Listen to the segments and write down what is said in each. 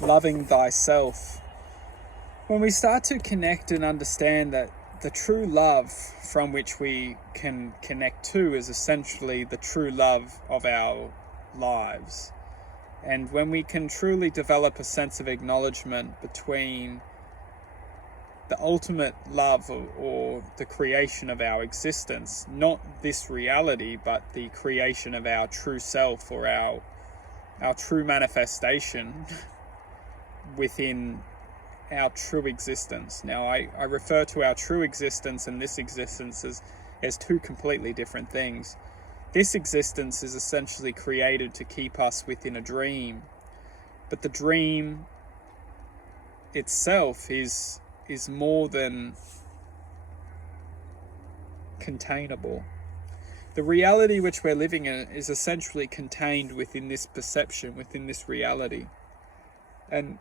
loving thyself, when we start to connect and understand that the true love from which we can connect to is essentially the true love of our lives. And when we can truly develop a sense of acknowledgement between the ultimate love or the creation of our existence, not this reality, but the creation of our true self or our true manifestation within our true existence. Now, I refer to our true existence and this existence as two completely different things. This existence is essentially created to keep us within a dream, but the dream itself is more than containable. The reality which we're living in is essentially contained within this perception, within this reality. And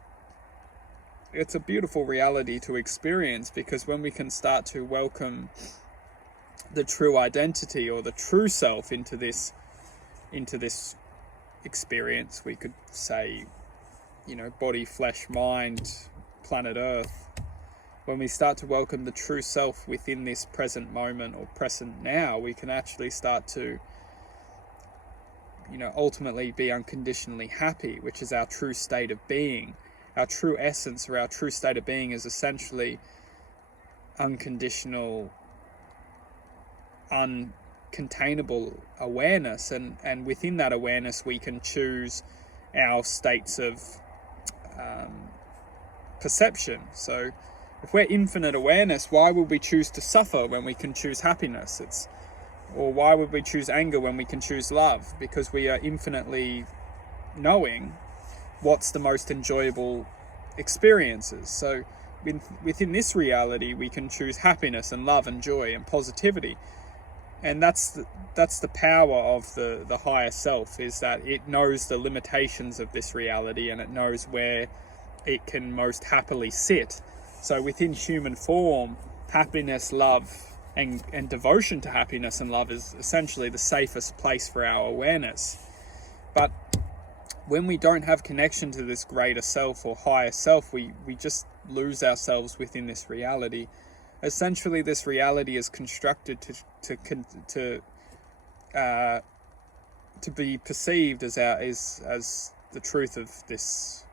it's a beautiful reality to experience, because when we can start to welcome the true identity or the true self into this experience, we could say, body, flesh, mind, planet Earth. When we start to welcome the true self within this present moment or present now, we can actually start to, ultimately be unconditionally happy, which is our true state of being. Our true essence or our true state of being is essentially unconditional, uncontainable awareness, and within that awareness we can choose our states of perception. So if we're infinite awareness, why would we choose to suffer when we can choose happiness? Or why would we choose anger when we can choose love? Because we are infinitely knowing what's the most enjoyable experiences. So within this reality we can choose happiness and love and joy and positivity. And that's the power of the higher self, is that it knows the limitations of this reality and it knows where it can most happily sit. So within human form, happiness, love, and devotion to happiness and love is essentially the safest place for our awareness. But when we don't have connection to this greater self or higher self, we just lose ourselves within this reality. Essentially, this reality is constructed to be perceived as the truth of this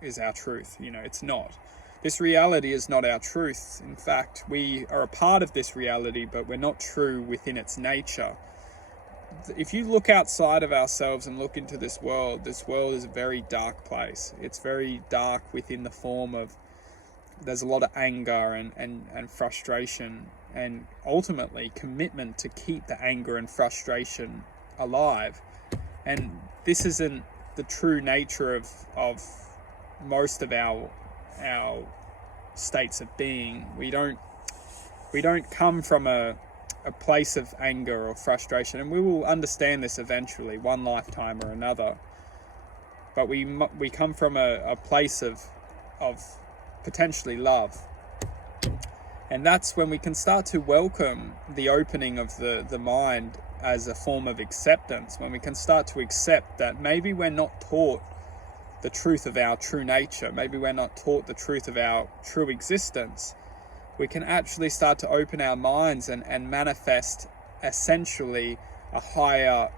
is our truth. It's not. This reality is not our truth. In fact, we are a part of this reality, but we're not true within its nature. If you look outside of ourselves and look into this world is a very dark place. It's very dark within the form of, there's a lot of anger and frustration, and ultimately commitment to keep the anger and frustration alive. And this isn't the true nature of most of our states of being. We don't come from a place of anger or frustration, and we will understand this eventually, one lifetime or another. But we come from a place of potentially love, and that's when we can start to welcome the opening of the mind as a form of acceptance. When we can start to accept that maybe we're not taught the truth of our true nature, maybe we're not taught the truth of our true existence, we can actually start to open our minds and manifest essentially a higher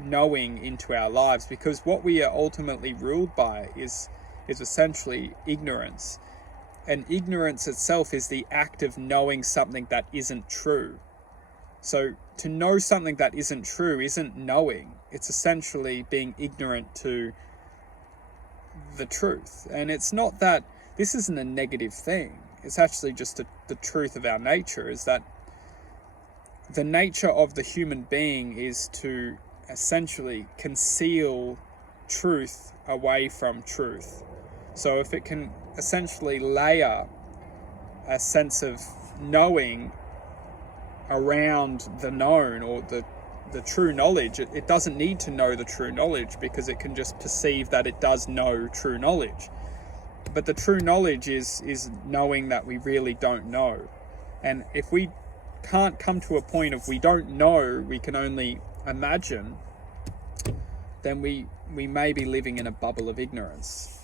knowing into our lives. Because what we are ultimately ruled by is essentially ignorance. And ignorance itself is the act of knowing something that isn't true. So to know something that isn't true isn't knowing. It's essentially being ignorant to the truth. And it's not that this isn't a negative thing. It's actually just the truth of our nature, is that the nature of the human being is to essentially conceal truth away from truth. So if it can essentially layer a sense of knowing around the known or the true knowledge, it doesn't need to know the true knowledge, because it can just perceive that it does know true knowledge. But the true knowledge is knowing that we really don't know. And if we can't come to a point of we don't know, we can only imagine, then we may be living in a bubble of ignorance.